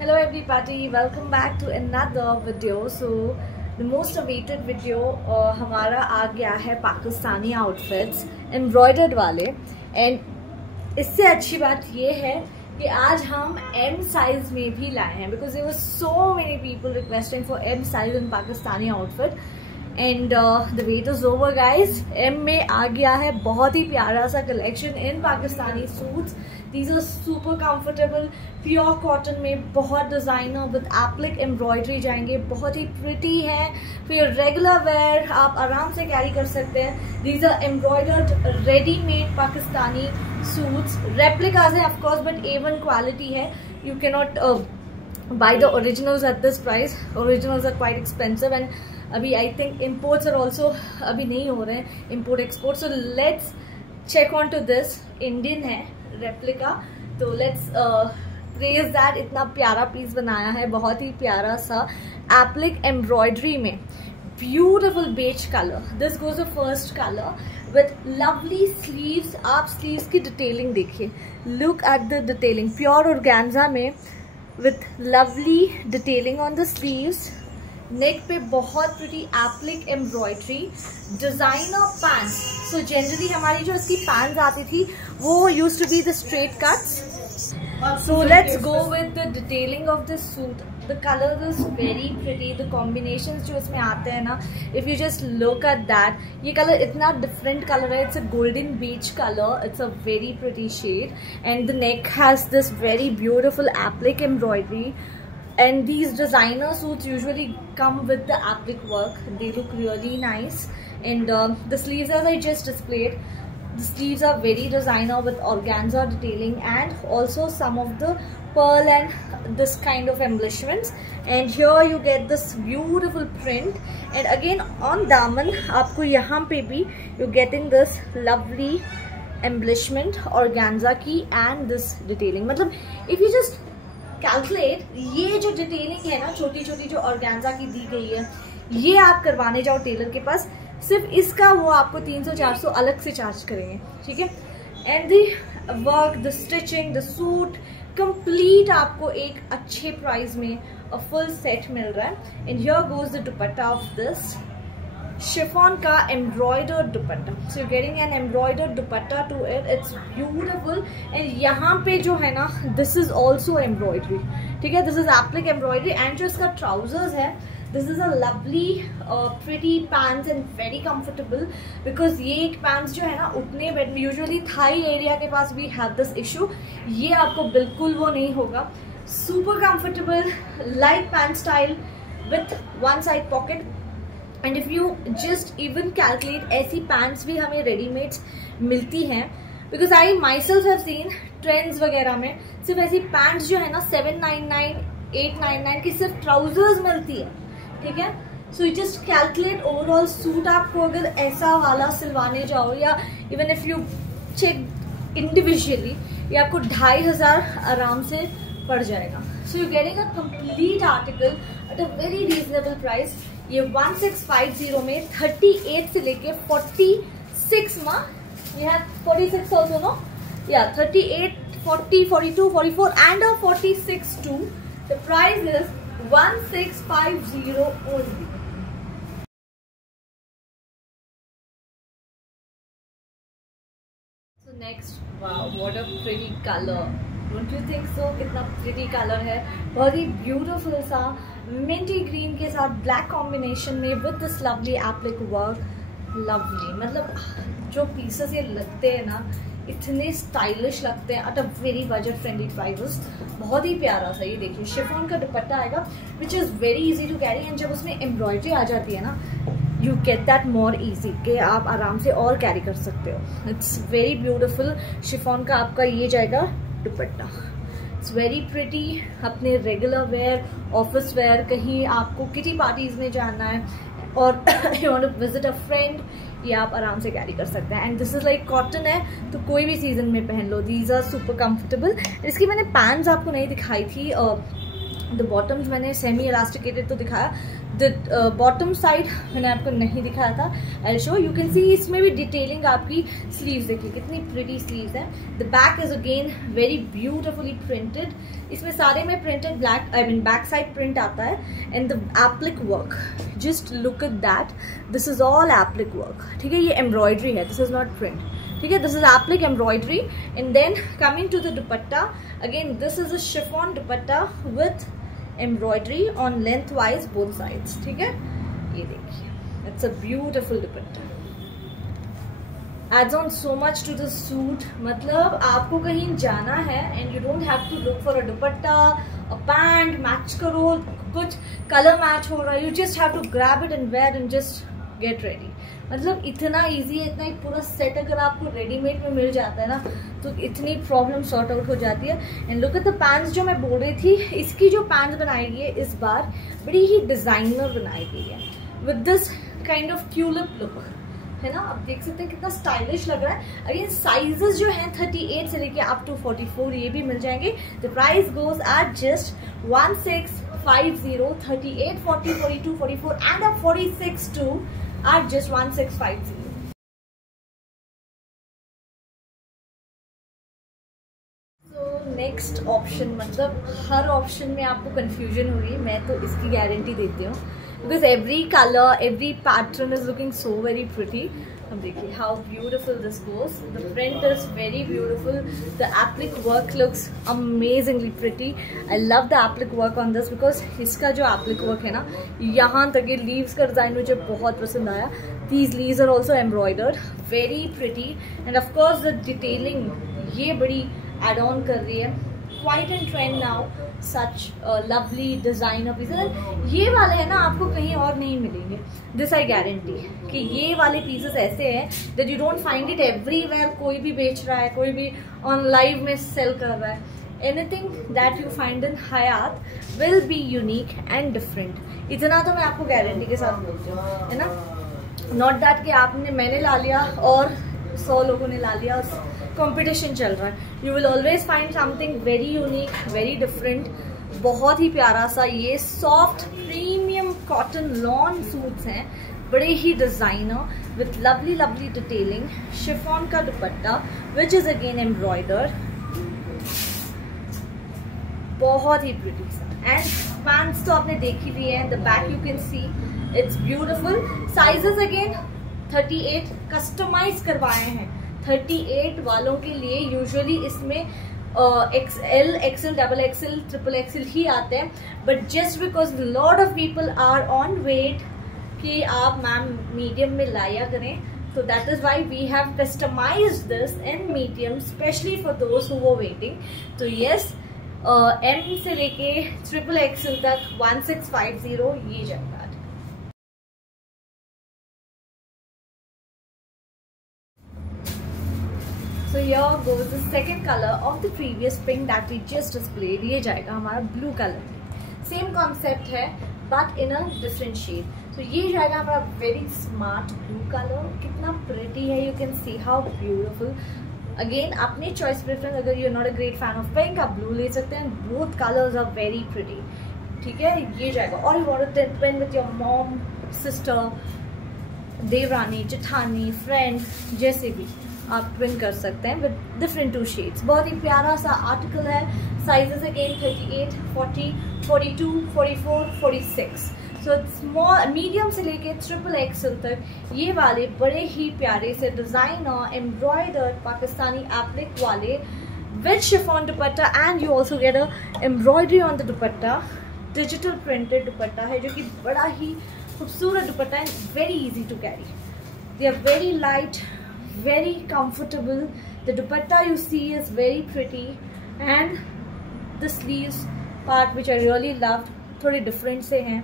Hello everybody, welcome back to another video. So the most awaited video हमारा आ गया है Pakistani outfits embroidered वाले। And इससे अच्छी बात ये है कि आज हम M साइज में भी लाए हैं because there were so many people requesting for M size in Pakistani outfit and the wait is over guys. M में आ गया है बहुत ही प्यारा सा collection in Pakistani suits. These are super comfortable, pure cotton में बहुत डिजाइनर विद एप्लिक एम्ब्रॉयडरी जाएंगे, बहुत ही प्रिटी है। फिर रेगुलर वेयर आप आराम से कैरी कर सकते हैं। These are embroidered readymade Pakistani suits, replicas है of course but A1 quality है। You can not buy the originals at this price. Originals are quite expensive and अभी I think imports are also अभी नहीं हो रहे हैं, import export. So let's check on to this. Indian है replica, तो let's praise that. इतना प्यारा पीस बनाया है, बहुत ही प्यारा सा एप्लिक एम्ब्रॉयडरी में, beautiful beige colour. This goes the first colour with lovely sleeves. आप स्लीव्स की डिटेलिंग देखिए, look at the detailing, pure organza में with lovely detailing on the sleeves. नेक पे बहुत pretty applique embroidery, designer pants. So generally हमारी जो इसकी pants आती थी वो used to be the straight cuts. So let's go with the detailing of this suit. The colour is very pretty, the combinations जो इसमें आते हैं ना, if you just look at that, ये कलर इतना डिफरेंट कलर है। It's a golden beige colour, it's a very pretty shade and the neck has this very beautiful applique embroidery. And these designer suits usually come with the applique work. They look really nice. And the sleeves, as I just displayed, the sleeves are very designer with organza detailing and also some of the pearl and this kind of embellishments. And here you get this beautiful print. And again on daman, आपको यहाँ पे भी you're getting this lovely embellishment organza की and this detailing. मतलब if you just calculate, ये जो detailing है ना, छोटी छोटी जो ऑर्गेन्जा की दी गई है, ये आप करवाने जाओ टेलर के पास, सिर्फ इसका वो आपको 300-400 अलग से चार्ज करेंगे, ठीक है। And the work, the stitching, the suit complete आपको एक अच्छे प्राइस में फुल सेट मिल रहा है। And here goes the dupatta of this chiffon का embroidered dupatta. So you getting an embroidered dupatta to it, it's beautiful. And यहाँ पे जो है ना, दिस इज ऑल्सो एम्ब्रॉयडरी, ठीक है, this is applique embroidery. And जो इसका ट्राउजर्स है, this is a lovely pretty pants and very comfortable because ये एक पैंट्स जो है ना, उतने बेड में यूजुअली थाई एरिया के पास वी हैव दिस इशू, ये आपको बिल्कुल वो नहीं होगा। Super comfortable light pant style with one side pocket. And if you just even calculate, ऐसी पैंट्स भी हमें रेडीमेड्स मिलती हैं because I my self have seen trends वगैरह में सिर्फ ऐसी पैंट्स जो है ना 799, 899 की सिर्फ ट्राउजर्स मिलती है, ठीक है। So you just calculate overall suit आपको अगर ऐसा वाला सिलवाने जाओ, या even if you check individually, ये आपको 2500 आराम से पड़ जाएगा। So you getting a complete article at a very reasonable price. ये 1650 में 38 से लेके 46 में, ये है 46 ऑल्सो नो, या 38, 40, 42, 44 and a 46 too. The price is 1650 only. So next, wow, what a pretty color. Don't you think so? कितना pretty color है, बहुत ही beautiful सा मिंटी ग्रीन के साथ ब्लैक कॉम्बिनेशन में with this lovely applique work. Lovely, मतलब जो pieces ये लगते हैं ना, इतने स्टाइलिश लगते हैं eight a very budget friendly prices. बहुत ही प्यारा सा, ये देखिए शिफॉन का दुपट्टा आएगा which is very easy to carry. And जब उसमें एम्ब्रॉयडरी आ जाती है ना, you get that more easy कि आप आराम से और कैरी कर सकते हो। It's very beautiful. शिफॉन का आपका ये जाएगा दुपट्टा, इट्स वेरी प्रिटी। अपने रेगुलर वेयर, ऑफिस वेयर, कहीं आपको किटी पार्टीज में जाना है और you want to visit a friend, ये आप आराम से कैरी कर सकते हैं। And this is like cotton है, तो कोई भी सीजन में पहन लो। These are super comfortable. इसकी मैंने पैंट्स आपको नहीं दिखाई थी, द बॉटम्स मैंने सेमी इलास्टिकेटेड तो दिखाया, द बॉटम साइड मैंने आपको नहीं दिखाया था। आई शो, यू कैन सी इसमें भी डिटेलिंग आपकी स्लीव्स देखिए कितनी प्रिटी स्लीव्स हैं। The back is again very beautifully printed, इसमें सारे में printed black, I mean back side print आता है। And the applique work, just look at that, this is all applique work, ठीक है, ये एम्ब्रॉयडरी है, दिस इज नॉट प्रिंट, ठीक है, this is applique embroidery. And then coming to the dupatta, again this is a chiffon dupatta with embroidery on length wise both sides, ठीक है, ये देखिए, it's a beautiful dupatta, adds on so much to the suit। मतलब आपको कहीं जाना है and you don't have to look for a dupatta, a pant match करो, कुछ कलर मैच हो रहा है, you just have to grab it and wear and just get ready. मतलब इतना इजी है, इतना एक पूरा सेट अगर आपको रेडीमेड में मिल जाता है ना तो इतनी प्रॉब्लम सॉर्ट आउट हो जाती है। And look at the pants जो मैं बोल रही थी, इसकी जो पैंट्स बनाई गई है इस बार बड़ी ही डिजाइनर बनाई गई है with this kind of tulip look, है ना, आप देख सकते हैं कितना स्टाइलिश लग रहा है। अगेन साइजेस जो हैं 38 से लेके अप टू 44 ये भी मिल जाएंगे। The price goes eight just 1650, 38, 40, 42, 44 and अब 46 to at just 1650। So next option, मतलब हर ऑप्शन में आपको कंफ्यूजन हो रही है, मैं तो इसकी गारंटी देती हूँ because every color, every pattern is looking so very pretty। अब देखिए how beautiful this goes, the print is very beautiful, the applique work looks amazingly pretty। I love the applique work on this because इसका जो applique work है ना, यहाँ तक ये leaves का डिज़ाइन मुझे बहुत पसंद आया। These leaves are also embroidered, very pretty, and of course the detailing ये बड़ी add on कर रही है। Quite in trend now, such lovely designer pieces। ये वाले है ना आपको कहीं और नहीं मिलेंगे, this I guarantee कि ये वाले pieces ऐसे हैं that you don't find it everywhere। कोई भी बेच रहा है, कोई भी on live में sell कर रहा है। Anything that you find in Hayat will be unique and different। इतना तो मैं आपको गारंटी के साथ बोलती हूँ, है ना, not that कि मैंने ला लिया और 100 लोगों ने ला लिया, कंपटीशन चल रहा है। You will always find something very unique, very different. बहुत ही प्यारा सा ये soft premium cotton lawn suits हैं, बड़े ही designer with lovely lovely detailing, chiffon का dupatta which is again embroidered, बहुत ही प्रिटी सा। एंड पैंट्स तो आपने देखी भी है, the back you can see it's beautiful. Sizes again 38 customise करवाए हैं 38 वालों के लिए। यूजुअली इसमें XL, XL, double XL, triple XL ही आते हैं, but just because lot of people are on weight कि आप मैम मीडियम में लाया करें, so that is why we have customized this in medium especially for those who were waiting। तो yes, M से लेके ट्रिपल XL तक 1650 ये जाएगा। So here goes the second color of the previous pink that we just displayed। ये जाएगा हमारा blue colour, same concept है but in a different shade. तो ये जाएगा हमारा वेरी स्मार्ट ब्लू कलर, कितना प्रिटी है, you can see how beautiful. Again अपनी चॉइस प्रेफरेंस, अगर you are not a great fan of pink आप ब्लू ले सकते हैं, both colours are very pretty, ठीक है, ये जाएगा। और you want to twin with your mom, sister, देवरानी, जेठानी, फ्रेंड, जैसे भी आप ट्विन कर सकते हैं विद डिफरेंट 2 शेड्स। बहुत ही प्यारा सा आर्टिकल है। Sizes again 38, 40, 42, 44, 46। So small medium से लेके ट्रिपल XL तक ये वाले बड़े ही प्यारे से डिजाइनर एम्ब्रॉयडर्ड पाकिस्तानी एप्लिक वाले with chiffon dupatta, and you also get a embroidery on the dupatta. Digital printed dupatta है जो कि बड़ा ही खूबसूरत दुपट्टा है, very easy to carry, they are very light, very comfortable। The dupatta you see is very pretty, and the sleeves part which I really loved, थोड़े different से हैं,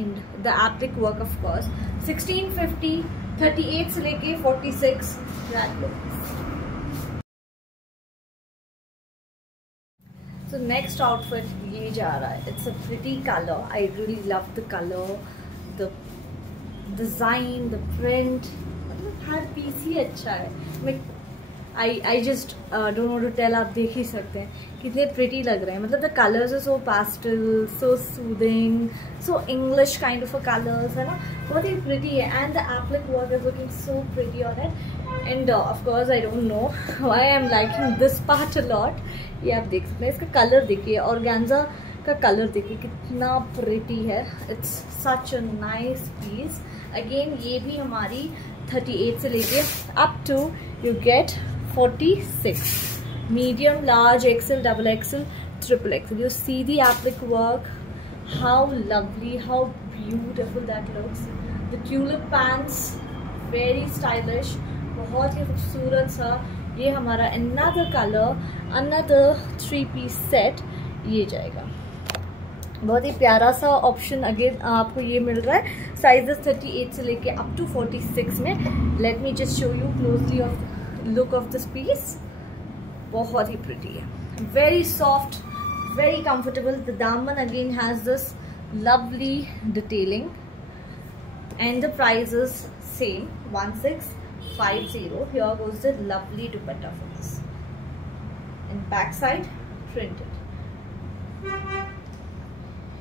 and the applique work of course। 1650, 38 से लेके 46 that look। So next outfit ये जा रहा है, it's a pretty color, I really love the color, the design, the print, हर पीस ही अच्छा है। मैं I just don't want to tell, आप देख ही सकते हैं कितने प्रिटी लग रहे हैं. मतलब the colours are so pastel, so soothing, so English kind of a colours है ना, बहुत ही प्रिटी है. And the applique work is looking so pretty on it. And of course I don't know why I am liking this part a lot. ये आप देख सकते हैं, इसका कलर देखिए, ऑर्गेन्जा का कलर देखिए कितना प्रिटी है. It's such a nice piece. Again ये भी हमारी 38 से लेके up to you get 46. Medium, large, XL, double XL, triple XL. You see the applique work, how lovely, how beautiful that looks. The tulip pants, very stylish, बहुत ही खूबसूरत सा. ये हमारा another color, another 3-piece set ये जाएगा. बहुत ही प्यारा सा ऑप्शन अगेन आपको ये मिल रहा है. साइजेस 38 से लेके अप टू 46 में. Let me just show you closely of look of this piece. बहुत ही प्रिटी है, very soft, very comfortable. The दामन again has this lovely detailing and the price is same 1650. Here goes the lovely dupatta for this. In back side printed.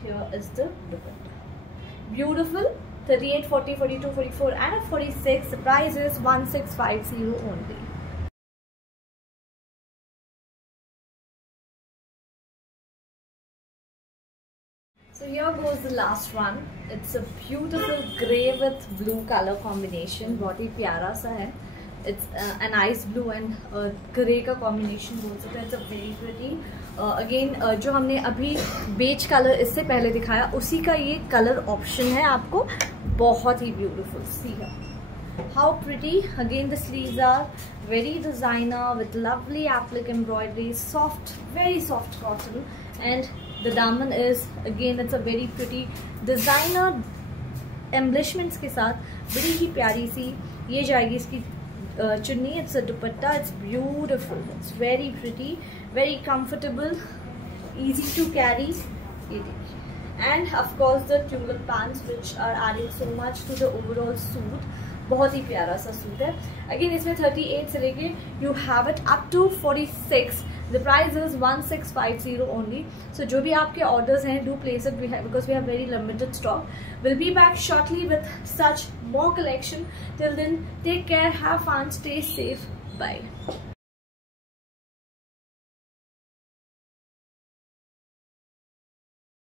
Here is the dupatta. Beautiful. 38, 40, 42, 44 and 46. The price is 1650 only. So here goes the last one. It's a beautiful grey with blue color combination. बहुत ही प्यारा सा है. It's an ice blue and grey का combination बोल सकते हैं. It's a very pretty. Again जो हमने अभी beige color इससे पहले दिखाया उसी का ये color option है आपको. बहुत ही beautiful. See here. How pretty. Again the sleeves are very designer with lovely applique embroidery. Soft, very soft cotton. And the daman is again it's a very pretty designer embellishments के साथ बड़ी ही प्यारी सी ये जाएगी इसकी चुन्नी. It's a dupatta. It's beautiful. It's very pretty, very comfortable, easy to carry. ये देखिए. And of course the tulip pants which are adding so much to the overall suit. बहुत ही प्यारा सा सूट है. अगेन इसमें 38 से लेके you have it up to 46. The price is 1650 only. सो जो भी आपके ऑर्डर्स हैं do place it because we have very limited stock. Will be back shortly with such more collection. Till then take care, have fun, stay safe, bye.